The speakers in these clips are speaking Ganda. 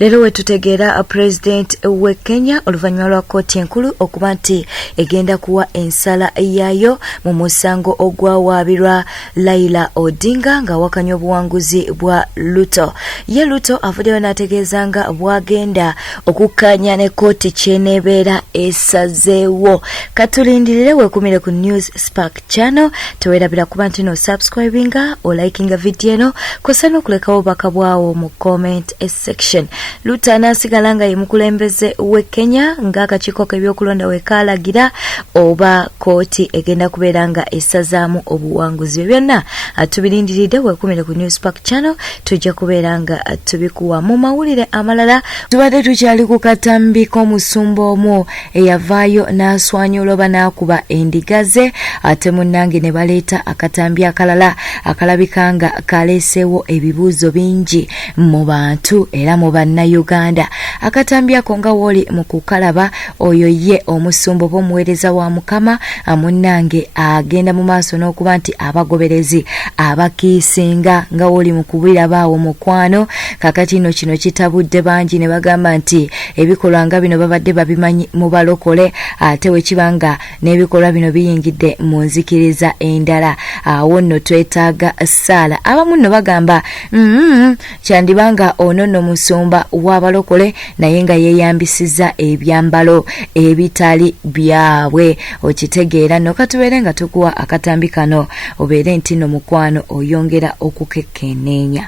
Lero wetutegeera President we Kenya oluvannyuma lwa kkooti enkulu okuba nti egenda kuwa ensala yaayo mu musango ogwawaabirwa Raila Odinga nga wakanya obuwanguzi bwa Ruto. Ye Ruto avuddeyo n'ategeeza nga bwagenda okukkaanya ne kkooti kyeneebeera esazeewo. Katulindirire weekumire ku News Spark channel, teweerabira kuba nti no subscribinga o likinga video eno kosa n'okulekawo obubaka bwawo mu comment section. Ruto anasigala nga ye mukulembeze we Kenya ng'akakiiko k'ebyokulonda we kaalagira oba kkooti egenda kubeera nga essazaamu obuwanguzi byonna. Tubirindiridde weekumire ku News Spark channel, tujja kubeera nga tubikuwa mu mawulire amalala. Tubadde tukyali ku katambi k'omusumba omu eyavaayo n'aswanyula oba n'akuba endiga ze, ate munnange ne baleeta akatambi akalala akalabika nga kaleeseewo ebibuuzo bingi mu bantu era mu Uganda. Akatambi ako nga woli mu kukalaba oyo ye omusumba oba omuweereza wa Mukama munnange agenda mu maaso n'okuba nti abagoberezi abakiisinga nga woli mu kubirabaawo mukwano. Kakati no kino kitabudde bangi ne bagamba nti ebikolwa nga bino babadde babimanyi mu balokole, ate we kibanga n'ebikolwa bino biyingidde mu nzikiriza endala. Awo nno twetaaga ssaala. Abamu nno bagamba kyandibanga ono nno musumba w'abalokole naye nga yeeyambisizza ebyambalo ebitali byabwe. Okitegeera nno katubeere nga tukuwa akatambi kano obeere nti no mukwano oyongera okukekenneenya.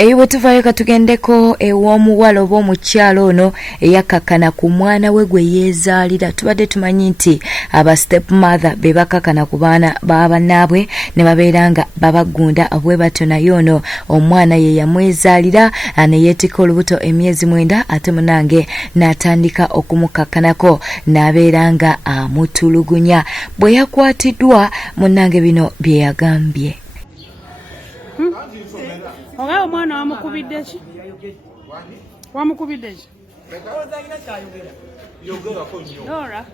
Eyo wetuvayo katugendeko ew'omuwala oba omukyalo ono eyakakana ku mwana we gwe yeezaalira. Tubadde tumanyi nti aba step mother be bakakana ku baana b'abannaabwe ne babeera nga babagunda bwe batyo, naye ono omwana ye yamwezaalira ne yeetika olubuto emyezi 9 ate munange n'atandika okumukakanako n'abeera nga amutulugunya. Bwe yakwatiddwa munange bino bye yagambye. Oga omwana wamukubidde ki? Wamukubidde ki? Dora,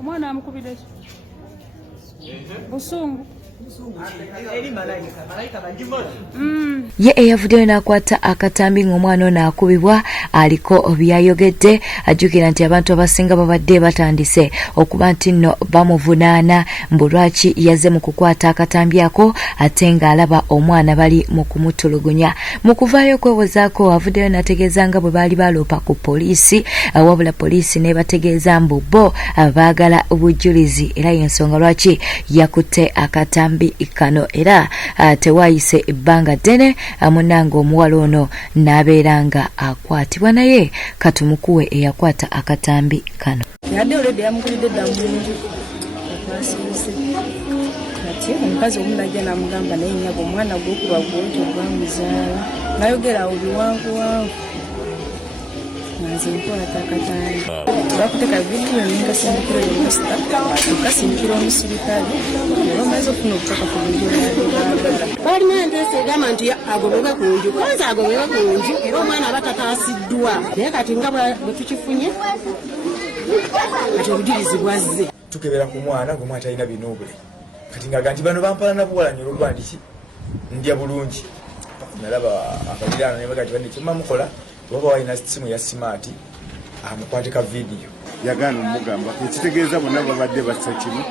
omwana wamukubidde ki? Busungu. Ye eyavuddeyo n'akwata akatambi ng'omwana ono akubibwa aliko byayogedde. Ajjukira nti abantu abasinga babadde batandise okuba nti nno bamuvunaana mbu lwaki yaze mu kukwata akatambi ako ate ng'alaba omwana bali mu kumutulugunya. Mu kuvaayo okwewozaako avuddeyo n'ategeeza nga bwe baali baloopa ku poliisi, wabula poliisi ne bategeeza mbu bo baagala bujulizi era y'ensonga lwaki yakutte akatambi kano era tewaayise ebbanga ddene munnange omuwala ono n'abeera nga akwatibwa. Naye katumukuwe eyakwata akatambi kano. Yadde olwedde yamugulidde dda munju akwasirise kati omukazi omu najja n'amugamba naye nnyabo omwana gw'okuba gwoti ogwamuzaala nayogera awo biwanvuwanvu nze nkwata akatambi bakuteka vidiyo nenkasindikira yunivasita okasindikira omusirikale era omaze okufuna obutaka ku bunju balina nteesa egamba nti agobebwe ku nju kwanza agobebwe ku nju era omwana aba tataasiddwa naye kati nga bwe tukifunye kati obujulizi bwazze tukebera ku mwana ng'omwana talina binoobule kati ngaga nti bano bampala nabuwalanya olw'obwandiki ndya bulungi nalaba abaliraano ne bagati bane kyemma mukola baba walina simu ya simaati amukwateka vidiyo yagaana omugamba ekitegeeza bonna babadde bassa kimu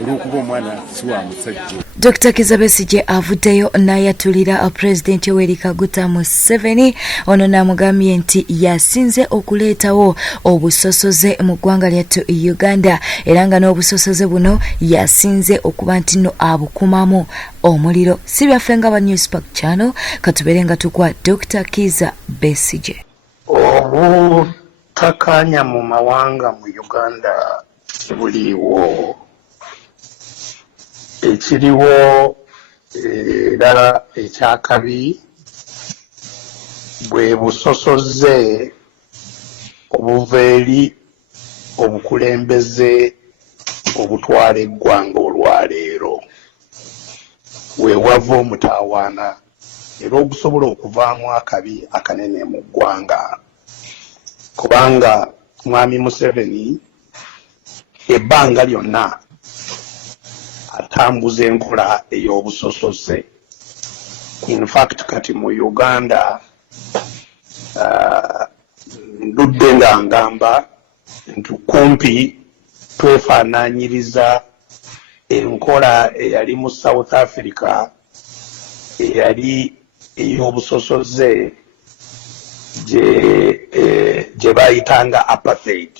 olw'okuba omwana si wa musajja. Dr. Kizza Besigye avuddeyo n'ayatulira President Yoweri Kaguta Museveni. Ono n'amugambye nti yasinze okuleetawo obusosoze mu ggwanga lyattu Uganda era nga n'obusosoze buno yasinze okuba nti nno abukumamu omuliro. Si byaffe nga ba News Spark channel, katubeere nga tukwa Dr. Kizza Besigye. Obutakkaanya mu mawanga mu Uganda buliwo. Ekiriwo era ekyakabi bwe busosoze obuva eri obukulembeze obutwala eggwanga olwaleero weewava omutaawaana era okusobola okuvaamu akabi akanene mu ggwanga kubanga mwami Museveni ebbanga lyonna atambuza enkola ey'obusosoze. In fact kati mu Uganda ndudde nga ngamba nti kumpi twefaanaanyiriza enkola eyali mu South Africa eyali ey'obusosoze gye bayitanga apartheid.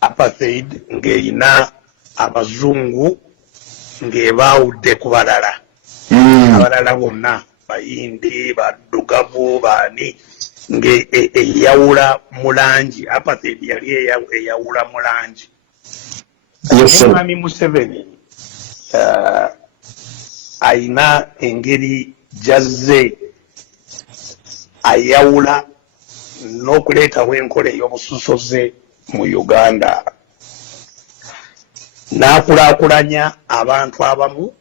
Apartheid ng'erina abazungu ng'ebaawudde ku balala. Abalala bonna bayindi baddugavu baani ng'eyawula mu langi. Apartheid yali eyawula mu langi. Omwami Museveni ayina engeri jazze ayawula n'okuleetawo enkola ey'obusosoze mu Uganda. N'akulaakulanya abantu abamu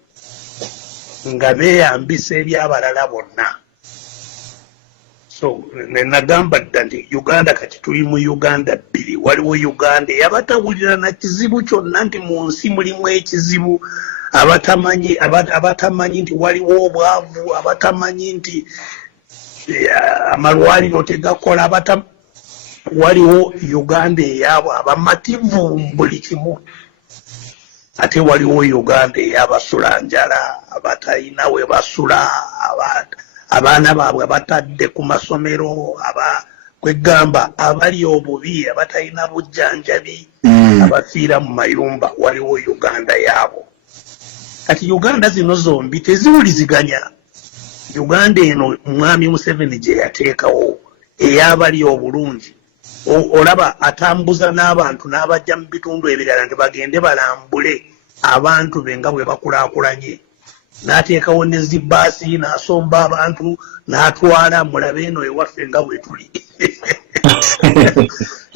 nga beeyambisa eby'abalala bonna. So nagamba dda nti Uganda kati tuli mu Uganda bbiri. Waliwo Uganda eyabatawulira na kizibu kyonna nti mu nsi mulimu ekizibu, abatamanyi nti waliwo obwavu, abatamanyi nti amalwaliro tegakola, waliwo Uganda eyabo abamativu buli kimu. Ate waliwo Uganda ey'abasula njala, abatalina we basula, abaana baabwe batadde ku masomero, kwegamba abali obubi, abatalina bujjanjabi, abafiira mu mayumba. Waliwo Uganda yaabo. Kati Uganda zino zombi teziwuliziganya. Uganda eno mwami Museveni gye yateekawo ey'abali obulungi, olaba atambuza n'abantu n'abajja mu bitundu ebirala nti bagende balambule abantu be nga bwe bakulaakulanye. N'ateekawo ne zibbaasi n'asomba abantu n'atwala mulabe eno ewaffe nga bwe tuli.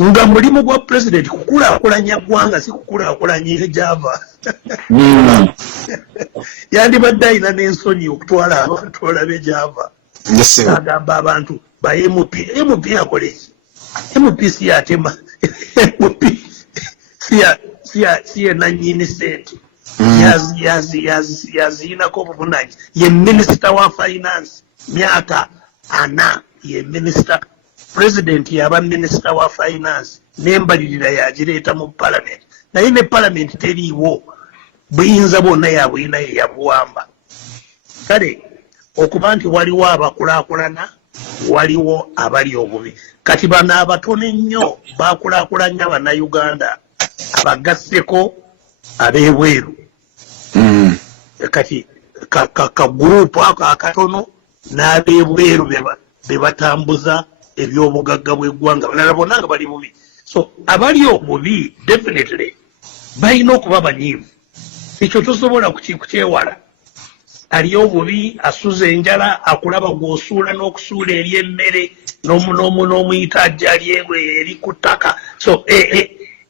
Nga mulimu gwa pulezidenti kukulaakulanya ggwanga, si kukulaakulanya ejava. Yandibadde alina n'ensonyi okutwala abantu olabe gyava. Agamba abantu ba MP akole ki? MP si yatema. MP si ye nannyini ssente. Yaziinako obuvunaanyi. Ye minisita wa finance myaka 4. Ye minisita. President yaba minisita wa finance n'embalirira yagireeta mu parliament. Naye ne parliament teriiwo. Buyinza bwonna yabuyina ye yabuwamba. Kale okuba nti waliwo abakulaakulana, waliwo abali obubi. Kati bano abatono ennyo bakulaakulanya bannayuganda abagasseko ab'ebweru. Kati ka gurupu ako akatono n'ab'ebweru be batambuza eby'obugagga bw'eggwanga, balala bonna nga bali bubi. So abali obubi definitely balina okuba banyiivu. Ekyo tosobola kukyewala. Ali obubi, asuza enjala, akulaba gw'osuula n'okusuula eri emmere n'omuyita ajja eri ku ttaka. So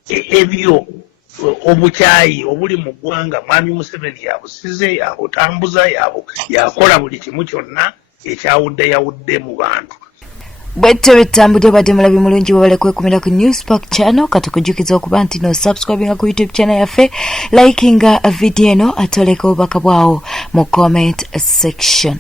ebyo obukyayi obuli mu ggwanga mwami Museveni yabusize, yabutambuza, yakola buli kimu kyonna ekyawudde mu bantu. Bwette bitambudde badde mulabi mulungi bwebale kwekumira ku Newspark channel. Katukujukiza okuba nti no subscribinga ku YouTube channel yaffe, likinga video eno, atoleka obubaka bwawo mu comment section.